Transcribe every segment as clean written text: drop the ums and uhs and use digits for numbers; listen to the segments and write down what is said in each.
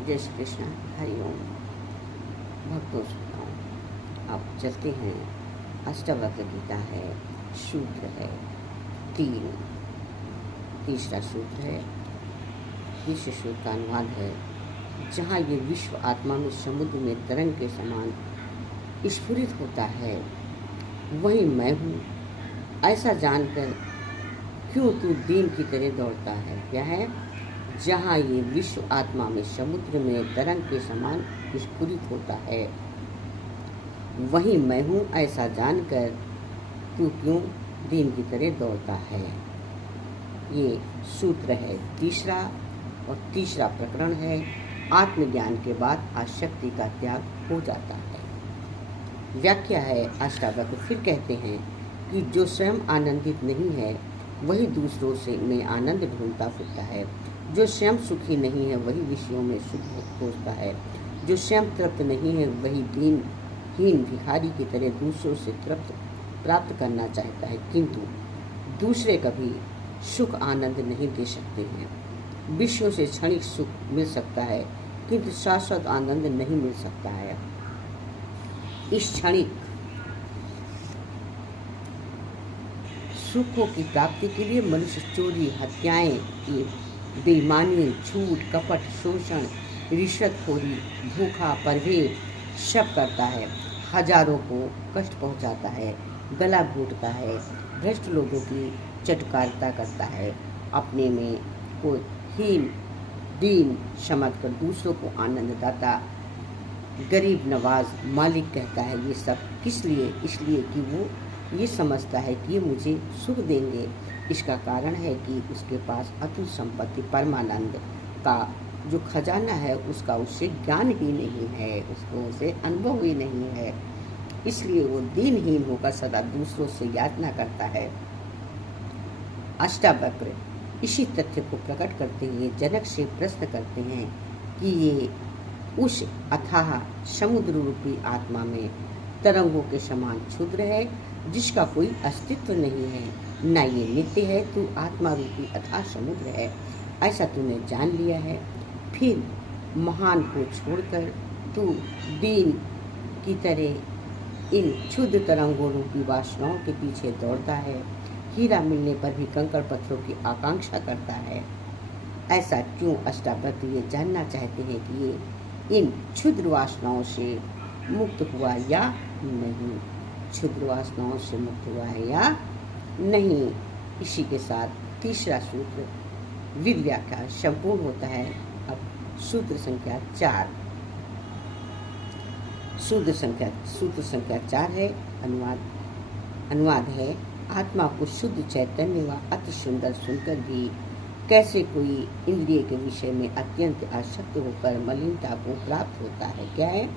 जय श्री कृष्ण, हरिओम। भक्तों सुनाओ, आप चलते हैं। अष्टावक्र गीता है, सूत्र है 3। तीसरा सूत्र है, तीसरे सूत्र का अनुवाद है, जहाँ ये विश्व आत्मा में समुद्र में तरंग के समान स्फुरित होता है, वही मैं हूँ ऐसा जानकर क्यों तू दीन की तरह दौड़ता है। क्या है? जहाँ ये विश्व आत्मा में समुद्र में तरंग के समान स्फुरित होता है, वही मैं हूँ ऐसा जानकर तू क्यों दीन की तरह दौड़ता है। ये सूत्र है तीसरा, और तीसरा प्रकरण है, आत्मज्ञान के बाद आसक्ति का त्याग हो जाता है। व्याख्या है, अष्टावक्र फिर कहते हैं कि जो स्वयं आनंदित नहीं है वही दूसरों से में आनंद ढूंढता फिरता है। जो स्वयं सुखी नहीं है वही विषयों में सुख खोजता है। जो स्वयं तृप्त नहीं है वही दीनहीन भिखारी की तरह दूसरों से तृप्त प्राप्त करना चाहता है, किंतु दूसरे कभी सुख आनंद नहीं दे सकते हैं। विषयों से क्षणिक सुख मिल सकता है, किंतु शाश्वत आनंद नहीं मिल सकता है। इस क्षणिक सुखों की प्राप्ति के लिए मनुष्य चोरी, हत्याएं, बेईमानी, झूठ, कपट, शोषण, रिश्वतखोरी, धोखा, परवेश सब करता है। हजारों को कष्ट पहुंचाता है, गला घोटता है, भ्रष्ट लोगों की चटकारता करता है, अपने में को हीन दीन समझकर दूसरों को आनंददाता, गरीब नवाज मालिक कहता है। ये सब किस लिए? इसलिए कि वो ये समझता है कि ये मुझे सुख देंगे। इसका कारण है कि उसके पास अतुल संपत्ति परमानंद का जो खजाना है उसका उससे ज्ञान ही नहीं है, उसको उसे अनुभव ही नहीं है। इसलिए वो दीनहीन होकर सदा दूसरों से याचना करता है। अष्टावक्र इसी तथ्य को प्रकट करते हुए जनक से प्रश्न करते हैं कि ये उस अथाह समुद्र रूपी आत्मा में तरंगों के समान क्षुद्र है, जिसका कोई अस्तित्व नहीं है, न ये नित्य है। तू आत्मा रूपी अथाह समुद्र है, ऐसा तूने जान लिया है। फिर महान को छोड़कर तू दीन की तरह इन क्षुद्र तरंगों रूपी वासनाओं के पीछे दौड़ता है। हीरा मिलने पर भी कंकड़ पत्थरों की आकांक्षा करता है। ऐसा क्यों? अष्टावक्र ये जानना चाहते हैं कि ये इन क्षुद्र वासनाओं से मुक्त हुआ या नहीं, क्षुद्र वासनाओं से मुक्त हुआ है या नहीं। इसी के साथ तीसरा सूत्र विव्याख्या संपूर्ण होता है। अब सूत्र संख्या 4, सूत्र संख्या 4 है। अनुवाद है, आत्मा को शुद्ध चैतन्य व अति सुंदर सुनकर भी कैसे कोई इंद्रिय के विषय में अत्यंत आसक्त होकर मलिनता को प्राप्त होता है। क्या है?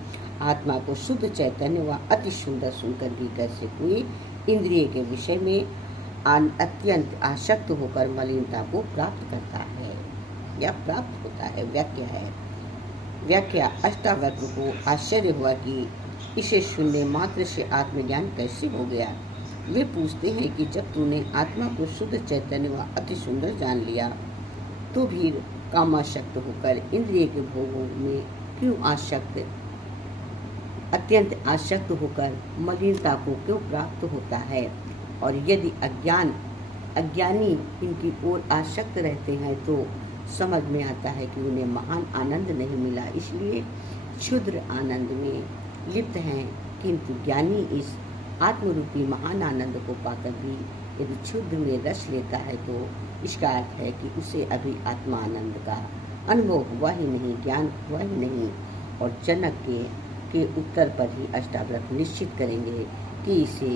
आत्मा को शुद्ध चैतन्य व अति सुंदर सुनकर भी कैसे कोई इंद्रिय के विषय में अत्यंत आसक्त होकर मलिनता को प्राप्त करता है या प्राप्त होता है। व्याख्या है, व्याख्या अष्टावक्र को आश्चर्य हुआ कि इसे सुनने मात्र से आत्मज्ञान कैसे हो गया। वे पूछते हैं कि जब तूने आत्मा को शुद्ध चैतन्य व अति सुंदर जान लिया तो भी कामासक्त होकर इंद्रिय के भोगों में क्यों अत्यंत आसक्त होकर मलिनता को क्यों प्राप्त होता है। और यदि अज्ञानी इनकी ओर आसक्त रहते हैं तो समझ में आता है कि उन्हें महान आनंद नहीं मिला, इसलिए क्षुद्र आनंद में लिप्त हैं। किंतु ज्ञानी इस आत्मरूपी महान आनंद को पाकर भी यदि क्षुद्र में रस लेता है तो इसका अर्थ है कि उसे अभी आत्मा आनंद का अनुभव हुआ ही नहीं, ज्ञान हुआ ही नहीं। और जनक के उत्तर पर ही अष्टावक्र निश्चित करेंगे कि इसे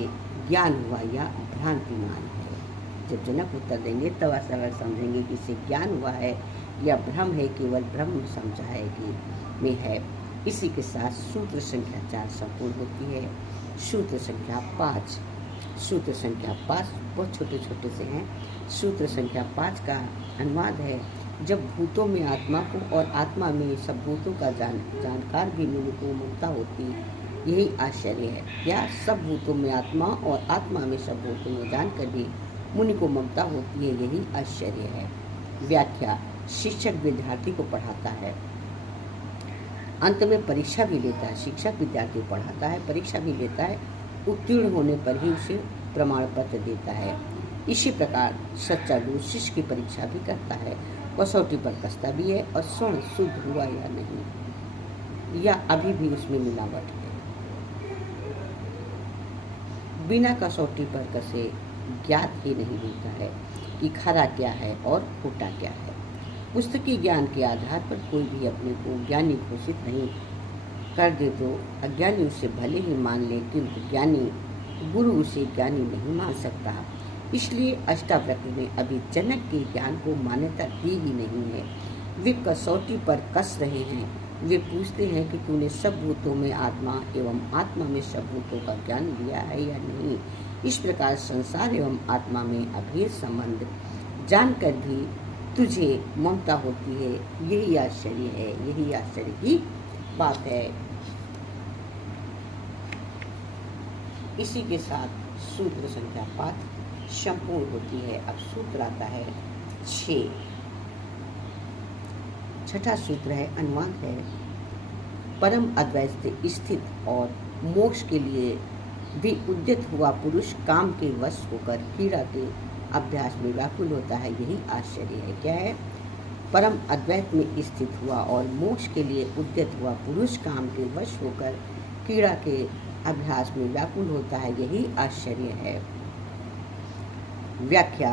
ज्ञान हुआ या भ्रांतिमान है। जब जनक उत्तर देंगे तब अष्टावक्र समझेंगे कि इसे ज्ञान हुआ है या भ्रम है, केवल भ्रम समझा है कि में है। इसी के साथ सूत्र संख्या 4 संपूर्ण होती है। सूत्र संख्या 5 बहुत छोटे छोटे से हैं। सूत्र संख्या 5 का अनुवाद है, जब भूतों में आत्मा को और आत्मा में सब भूतों का जानकार भी मुनि को ममता होती, यही आश्चर्य है। या सब भूतों में आत्मा और आत्मा में सब भूतों में जानकर भी मुनि को ममता होती है, यही आश्चर्य है। व्याख्या, शिक्षक विद्यार्थी को पढ़ाता है। अंत में परीक्षा भी लेता है। शिक्षक विद्यार्थी को पढ़ाता है, परीक्षा भी लेता है, उत्तीर्ण होने पर ही उसे प्रमाण पत्र देता है। इसी प्रकार सच्चा गुरु शिष्य की परीक्षा भी करता है, कसौटी पर कसता भी है और स्वर्ण शुद्ध हुआ या नहीं, या अभी भी उसमें मिलावट है। बिना कसौटी पर कसे ज्ञात ही नहीं होता है कि खरा क्या है और खोटा क्या है। पुस्तकी ज्ञान के आधार पर कोई भी अपने को ज्ञानी घोषित नहीं कर दे तो अज्ञानी उसे भले ही मान ले, किंतु ज्ञानी गुरु उसे ज्ञानी नहीं मान सकता। इसलिए अष्टावक्र ने अभी जनक के ज्ञान को मान्यता दी ही नहीं है। वे कसौटी पर कस रहे हैं। वे पूछते हैं कि तूने सब भूतों में आत्मा एवं आत्मा में सब भूतों का ज्ञान लिया है या नहीं। इस प्रकार संसार एवं आत्मा में अभेद संबंध जानकर भी तुझे ममता होती है, यही आश्चर्य है, यही आश्चर्य की बात है। इसी के साथ सूत्र संख्या 5 संपूर्ण होती है। अब सूत्र आता है 6। छठा सूत्र है, अनुवाद है, परम अद्वैत से स्थित और मोक्ष के लिए भी उद्यत हुआ पुरुष काम के वश होकर कीड़ा के अभ्यास में व्याकुल होता है, यही आश्चर्य है। क्या है? परम अद्वैत में स्थित हुआ और मोक्ष के लिए उद्यत हुआ पुरुष काम के वश होकर कीड़ा के अभ्यास में व्याकुल होता है, यही आश्चर्य है। व्याख्या,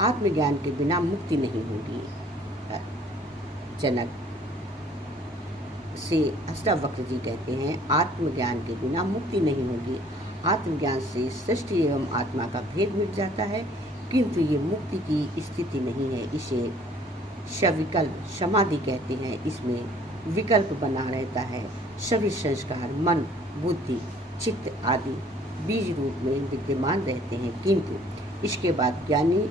आत्मज्ञान के बिना मुक्ति नहीं होगी। जनक से अष्टावक्र जी कहते हैं, आत्मज्ञान के बिना मुक्ति नहीं होगी। आत्मज्ञान से सृष्टि एवं आत्मा का भेद मिट जाता है, किंतु ये मुक्ति की स्थिति नहीं है। इसे सविकल्प समाधि कहते हैं। इसमें विकल्प बना रहता है। सभी संस्कार मन, बुद्धि, चित्त आदि बीज रूप में विद्यमान रहते हैं, किंतु इसके बाद ज्ञानी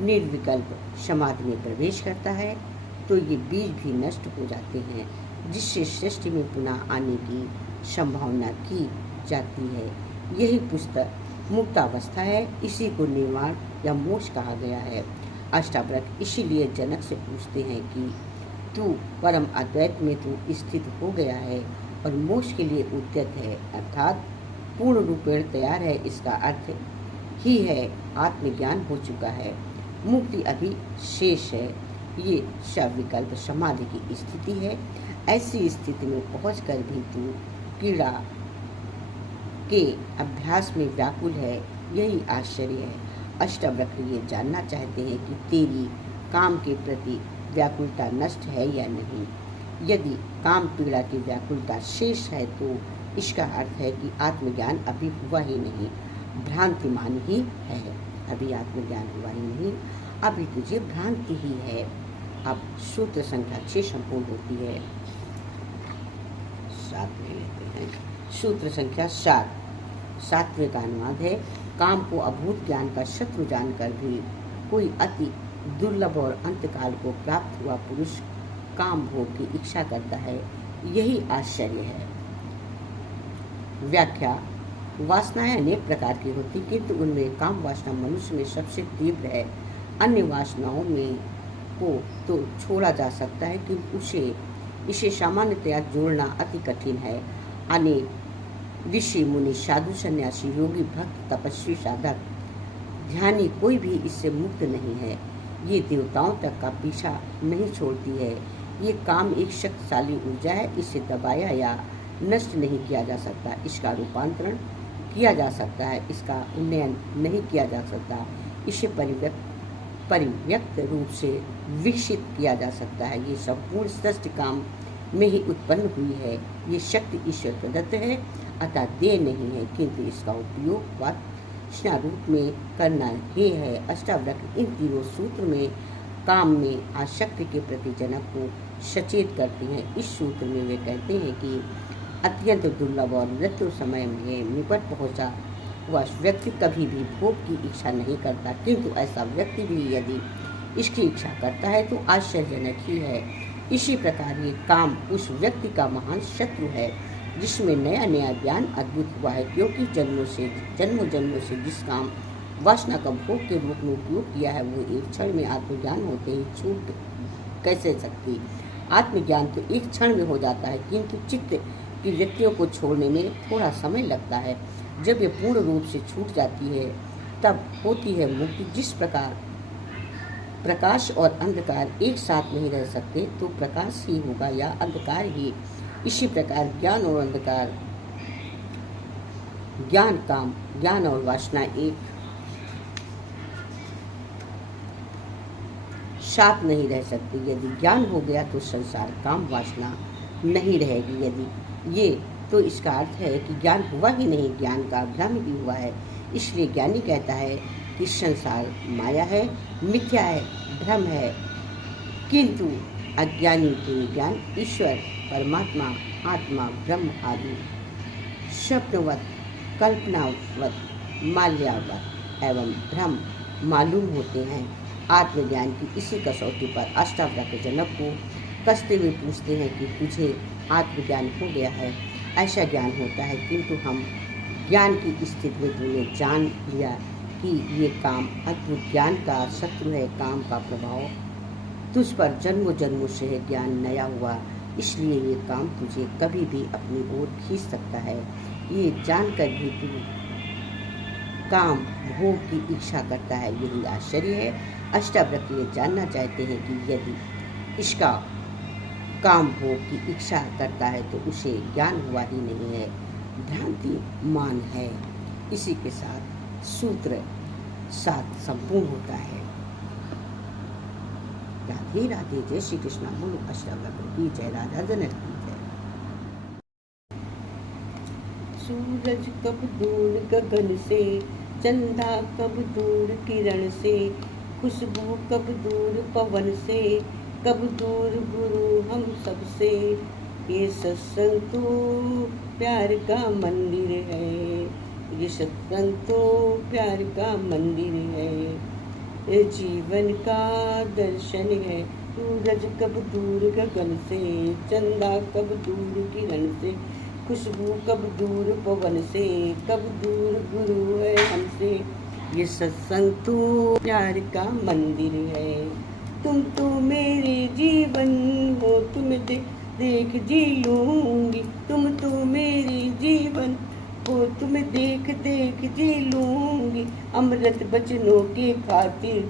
निर्विकल्प समाधि में प्रवेश करता है तो ये बीज भी नष्ट हो जाते हैं, जिससे सृष्टि में पुनः आने की संभावना की जाती है। यही पुस्तक मुक्तावस्था है। इसी को निर्वाण या मोक्ष कहा गया है। अष्टावक्र इसीलिए जनक से पूछते हैं कि तू परम अद्वैत में तू स्थित हो गया है और मोक्ष के लिए उद्यत है, अर्थात पूर्ण रूपेण तैयार है। इसका अर्थ ही है आत्मज्ञान हो चुका है, मुक्ति अभी शेष है। ये सविकल्प समाधि की स्थिति है। ऐसी स्थिति में पहुंचकर भी तू कीड़ा के अभ्यास में व्याकुल है, यही आश्चर्य है। अष्टावक्र ये जानना चाहते हैं कि तेरी काम के प्रति व्याकुलता नष्ट है या नहीं। यदि काम पीड़ा की व्याकुलता शेष है तो इसका अर्थ है कि आत्मज्ञान अभी हुआ ही नहीं, भ्रांतिमान ही है। अभी आत्मज्ञान हुआ ही नहीं, अभी तुझे भ्रांति ही है। अब सूत्र संख्या 6 संपूर्ण होती है। 7 में लेते हैं। सूत्र संख्या 7 सात्विक का अनुवाद है, काम को अभूत ज्ञान का शत्रु जानकर भी कोई अति दुर्लभ और अंतकाल को प्राप्त हुआ पुरुष काम भोग की इच्छा करता है, यही आश्चर्य है। व्याख्या, वासनाएं अनेक प्रकार की होती, किंतु उनमें काम वासना मनुष्य में सबसे तीव्र है। अन्य वासनाओं में को तो छोड़ा जा सकता है, किंतु इसे सामान्यतया जोड़ना अति कठिन है। अनेक ऋषि मुनि साधु सन्यासी योगी भक्त तपस्वी साधक ध्यानी कोई भी इससे मुक्त नहीं है। ये देवताओं तक का पीछा नहीं छोड़ती है। ये काम एक शक्तिशाली ऊर्जा है, इसे दबाया या नष्ट नहीं किया जा सकता। इसका रूपांतरण किया जा सकता है, इसका उन्नयन नहीं किया जा सकता। इसे परिव्यक्त रूप से विकसित किया जा सकता है। ये संपूर्ण सृष्टि काम में ही उत्पन्न हुई है। ये शक्ति ईश्वर प्रदत्त है, अतः देह नहीं है, किंतु इसका उपयोग वासना रूप में करना ही है। अष्टावक्र इन तीनों सूत्र में काम में आसक्ति के प्रति जनक को सचेत करते हैं। इस सूत्र में वे कहते हैं कि अत्यंत दुर्लभ और मृत्यु समय में निकट पहुंचा हुआ व्यक्ति कभी भी भोग की इच्छा नहीं करता, किंतु ऐसा व्यक्ति भी यदि इसकी इच्छा करता है तो आश्चर्यजनक ही है। इसी प्रकार ये काम उस व्यक्ति का महान शत्रु है जिसमें नया नया ज्ञान अद्भुत हुआ है, क्योंकि जन्मों जन्मों से जिस काम वासना का भोग के रूप में उपयोग किया है वो एक क्षण में आत्मज्ञान होते ही छूट कैसे सकती। आत्मज्ञान तो एक क्षण में हो जाता है, किंतु चित्त की व्यक्तियों को छोड़ने में थोड़ा समय लगता है। जब ये पूर्ण रूप से छूट जाती है तब होती है मुक्ति। जिस प्रकार प्रकाश और अंधकार एक साथ नहीं रह सकते, तो प्रकाश ही होगा या अंधकार ही। इसी प्रकार ज्ञान और अंधकार, ज्ञान काम, ज्ञान और वासना एक साथ नहीं रह सकती। यदि ज्ञान हो गया तो संसार, काम, वासना नहीं रहेगी। यदि ये तो इसका अर्थ है कि ज्ञान हुआ ही नहीं, ज्ञान का भ्रम भी हुआ है। इसलिए ज्ञानी कहता है कि संसार माया है, मिथ्या है, भ्रम है, किंतु अज्ञानी के ज्ञान ईश्वर, परमात्मा, आत्मा, ब्रह्म आदि स्वप्नवत, कल्पनावत, माल्यावत एवं भ्रम मालूम होते हैं। आत्मज्ञान की इसी कसौटी पर अष्टावक्र जनक को कसते हुए पूछते हैं कि तुझे आत्मज्ञान हो गया है, ऐसा ज्ञान होता है, किंतु हम ज्ञान की स्थिति में तूने जान लिया कि ये काम अद्भुत ज्ञान का शत्रु है। काम का प्रभाव तुझ पर जन्मों जन्मों से है, ज्ञान नया हुआ, इसलिए ये काम तुझे कभी भी अपनी ओर खींच सकता है। ये जानकर भी तू काम भोग की इच्छा करता है, यही आश्चर्य है। अष्टावक्र ये जानना चाहते हैं कि यदि इसका काम भोग की इच्छा करता है तो उसे ज्ञान हुआ ही नहीं है, भ्रांति मान है। इसी के साथ सूत्र 7 संपूर्ण होता है। राधे राधे। जय श्री कृष्ण। बोलो अष्टावक्र की जय, राधा जनक की जय। सूरज कब दूर गगन से, चंदा कब दूर किरण से, खुशबू कब दूर पवन से, कब दूर गुरु हम सबसे। ये सत्संग तो प्यार का मंदिर है, ये सत्संग तो प्यार का मंदिर है, ये जीवन का दर्शन है। सूरज कब दूर गगन से, चंदा कब दूर किरण से, खुशबू कब दूर पवन से, कब दूर गुरु है हमसे। ये सत्संग तो प्यार का मंदिर है। तुम तो मेरे जीवन हो, तुम देख जी लूंगी। तुम तो मेरे जीवन हो, तुम देख जी लूंगी। अमृत बचनों के खातिर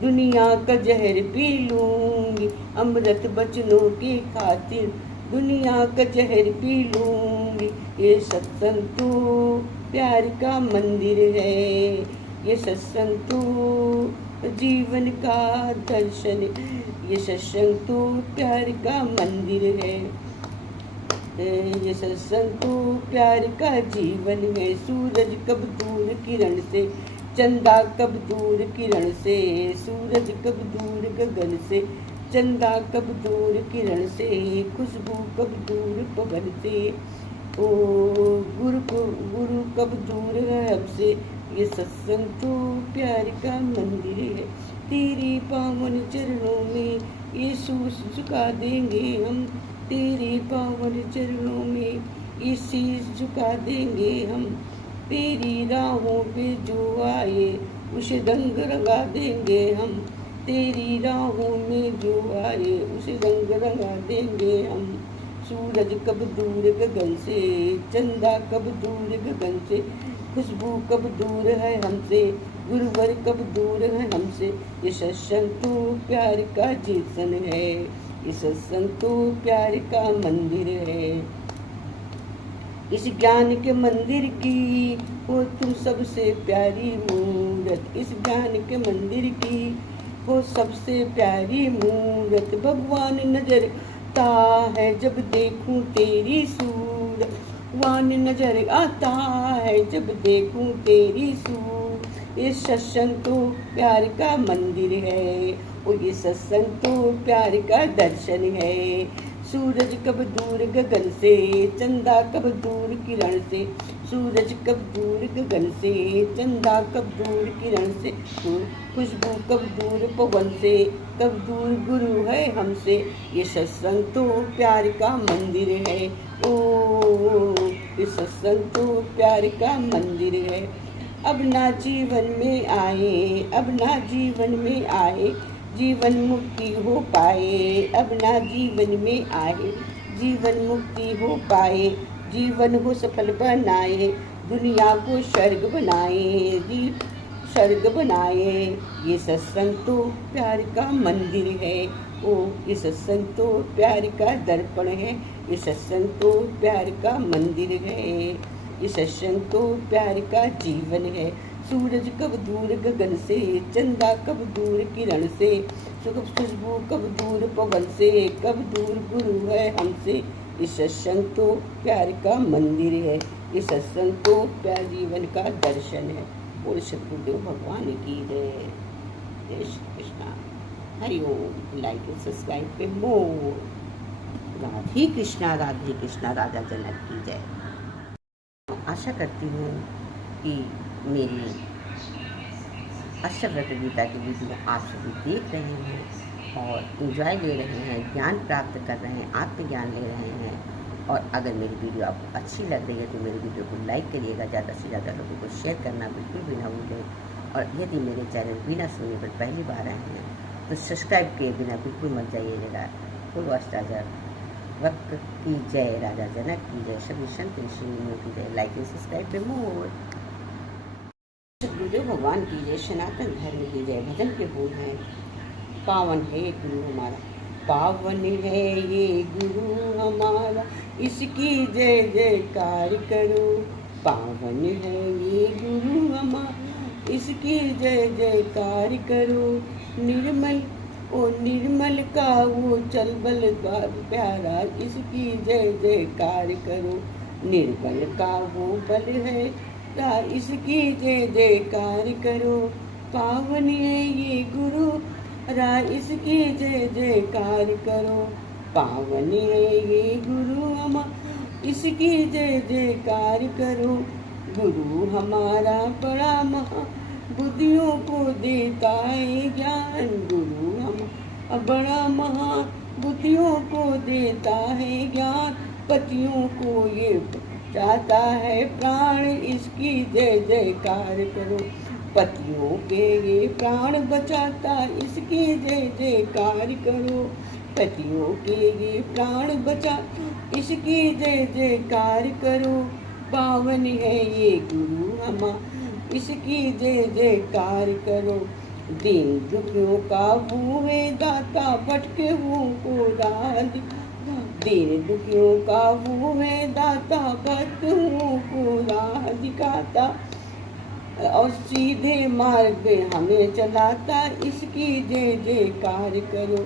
दुनिया का जहर पी लूंगी। अमृत बचनों के खातिर दुनिया का जहर पी लूंगी। ये सत्संग तो प्यार का मंदिर है, ये सत्संग तो जीवन का दर्शन, ये सत्संग तो प्यार का मंदिर है, ये सत्संग तो प्यार का जीवन है। सूरज कब दूर किरण से, चंदा कब दूर किरण से, सूरज कब दूर गगन से, चंदा कब दूर किरण से, खुशबू कब दूर पवन से। ओ गुरु कब दूर है हमसे। ये सत्संग तो प्यार का मंदिर है। तेरे पावन चरणों में ये शीश झुका देंगे हम, तेरे पावन चरणों में ये शीश झुका देंगे हम। तेरी राहों पे जो आए उसे रंग रंगा देंगे हम, तेरी राहों में जो आए उसे रंग रंगा देंगे हम। सूरज कब दूर गगन से, चंदा कब दूर गगन से, खुशबू कब दूर है हमसे, गुरुवर कब दूर है हमसे। ये सत्संग तो प्यार का जैसन है, ये सत्संग तो प्यार का मंदिर है। इस ज्ञान के मंदिर की हो तुम सबसे प्यारी मूरत, इस ज्ञान के मंदिर की हो सबसे प्यारी मूरत। भगवान नजर आता है जब देखूं तेरी सूरत, भगवान नजर आता है जब देखूं तेरी सूरत। ये सत्संग तो प्यार का मंदिर है, और ये सत्संग तो प्यार का दर्शन है। सूरज कब दूर गगन से, चंदा कब दूर किरण से, सूरज कब दूर गगन से, चंदा कब दूर किरण से, खुशबू कब दूर पवन से, कब दूर गुरु है हमसे। ये सत्संग तो प्यार का मंदिर है, ओ ये सत्संग तो प्यार का मंदिर है। अब ना जीवन में आए, अब ना जीवन में आए जीवन मुक्ति हो पाए, अब ना जीवन में आए। जीवन मुक्ति हो पाए, जीवन को सफल बनाए, दुनिया को स्वर्ग बनाए, स्वर्ग बनाए। ये सत्संग तो प्यार का मंदिर है, ओ ये सत्संग तो प्यार का दर्पण है। ये सत्संग तो प्यार का मंदिर है, ये सत्संग तो प्यार का जीवन है। सूरज कब दूर गगन से, चंदा कब दूर किरण से, खुशबू कब दूर पवन से, कब दूर गुरु है हमसे। इस सत्संग तो प्यार का मंदिर है, इस सत्संग तो प्यार जीवन का दर्शन है। और सतगुरुदेव भगवान की जय। जय श्री कृष्णा। हरि ओम। लाइक और सब्सक्राइब पे मोर। राधे कृष्णा राजा जनक की जय। आशा करती हूँ कि मेरी अष्टवक्र गीता की वीडियो आप सभी देख रहे हैं और एंजॉय ले रहे हैं, ज्ञान प्राप्त कर रहे हैं, आत्मज्ञान ले रहे हैं। और अगर मेरी वीडियो आपको अच्छी लग रही है तो मेरी वीडियो को लाइक करिएगा, ज़्यादा से ज़्यादा लोगों को शेयर करना बिल्कुल भी ना भूलें। और यदि मेरे चैनल बिना सुने पर पहली बार आए हैं तो सब्सक्राइब किए बिना बिल्कुल मत जाइएगा। फुल राजा वक्त की जय, राजा जनक की जय, सभी संत ऋषियों की जय। लाइक एंड सब्सक्राइब पे मोर। सतगुरुदेव भगवान की जय, सनातन धर्म की जय। भजन के बोल हैं, पावन है गुरु हमारा, पावन है ये गुरु हमारा, इसकी जय जयकार करो। पावन है ये गुरु हमारा, इसकी जय जयकार करो। निर्मल ओ निर्मल का वो चल बल प्यारा, इसकी जय जयकार करो। निर्बल का वो बल है, इसकी जय जयकार करो। पावन है ये गुरु रा, इसकी जय जयकार करो। पावन है ये गुरु हमारा, इसकी जय जयकार करो। गुरु हमारा बड़ा महा, बुद्धियों को देता है ज्ञान। गुरु हम बड़ा महा, बुद्धियों को देता है ज्ञान। पतियों को ये चाहता है प्राण, इसकी जय जयकार करो। पतियों के ये प्राण बचाता, इसकी जय जयकार करो। पतियों के ये प्राण बचा, इसकी जय जयकार करो। पावन है ये गुरु हमारा, इसकी जय जयकार करो। दीन दुखियों का वो है दाता, भटके हुओं को राह दिखाता। दीन दुखियों का वो है दाता, भटके हुओं को राह दिखाता। और सीधे मार्ग हमें चलाता, इसकी जय जयकार करो।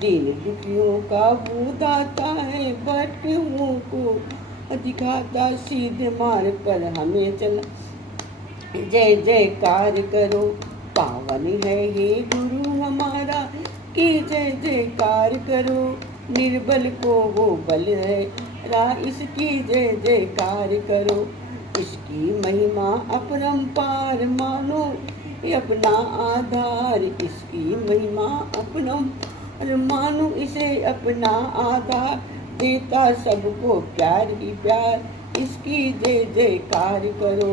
दीन दुखियों का वो दाता है, भटके हुओं को दिखाता। सीधे मार्ग पर हमें चला, जय जयकार करो। पावन है ये गुरु हमारा, की जय जयकार करो। निर्बल को वो बल है, इसकी जय जयकार करो। इसकी महिमा अपरंपार मानो, ये अपना आधार। इसकी महिमा अपरंपार मानो, इसे अपना आधार। देता सबको प्यार ही प्यार, इसकी जय जयकार करो।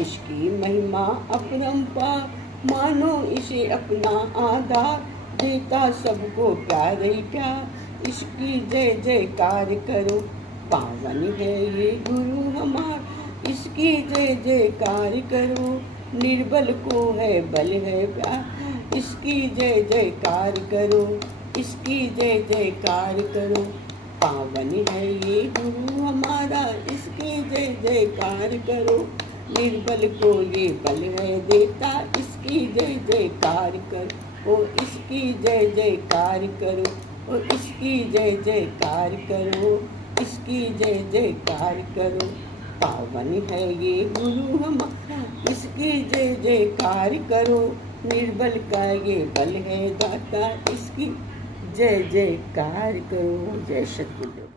इसकी महिमा अपरंपार मानो, इसे अपना आधार। देता सबको प्यार ही प्यार, इसकी जय जयकार करो। पावन है ये गुरु हमारा, इसकी जय जयकार करो। निर्बल को है बल है प्यार, इसकी जय जयकार करो। इसकी जय जयकार करो। पावन है ये गुरु हमारा, इसकी जय जयकार करो। निर्बल को ये बल है देता, इसकी जय जयकार करो। इसकी जय जयकार करो, इसकी जय जयकार करो। इसकी जय जयकार करो। पावन है ये गुरु हमारा, इसकी जय जयकार करो। निर्बल का ये बल है दाता, इसकी जय जयकार करो। जय सतगुरुदेव।